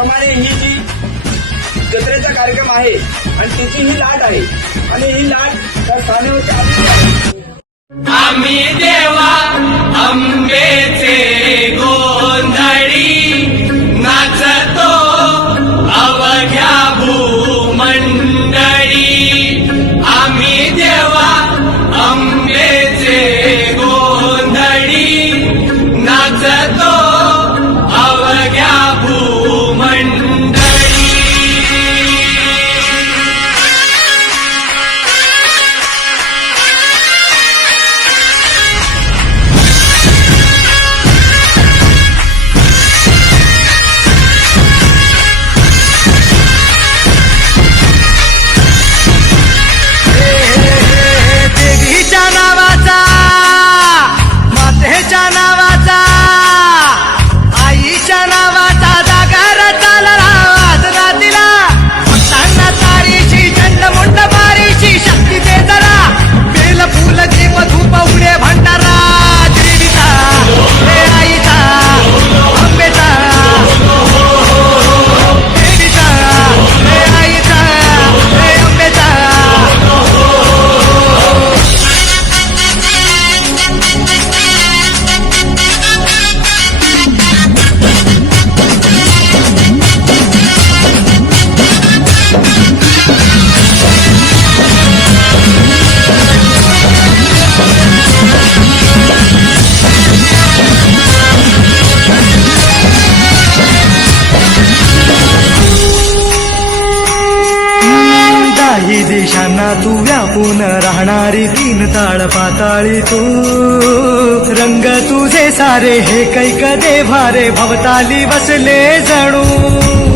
त्याप्रमाणे ही जी जत्रेचा कार्यक्रम आहे आणि तिची ही लाट आहे आणि ही लाट त्या स्थानावरती आम्ही देवा अंबेचे गोंधळी नाचतो अवघ्या भूमंडळी। आम्ही देवा अंबेचे गोंधळी नाचतो अवघ्या भूमंडळी। दिशांना तू व्यापून राहणारी तीन ताळ पाताळी तू रंग तुझे सारे हे कैक दे भारे भवताली बसले जणू।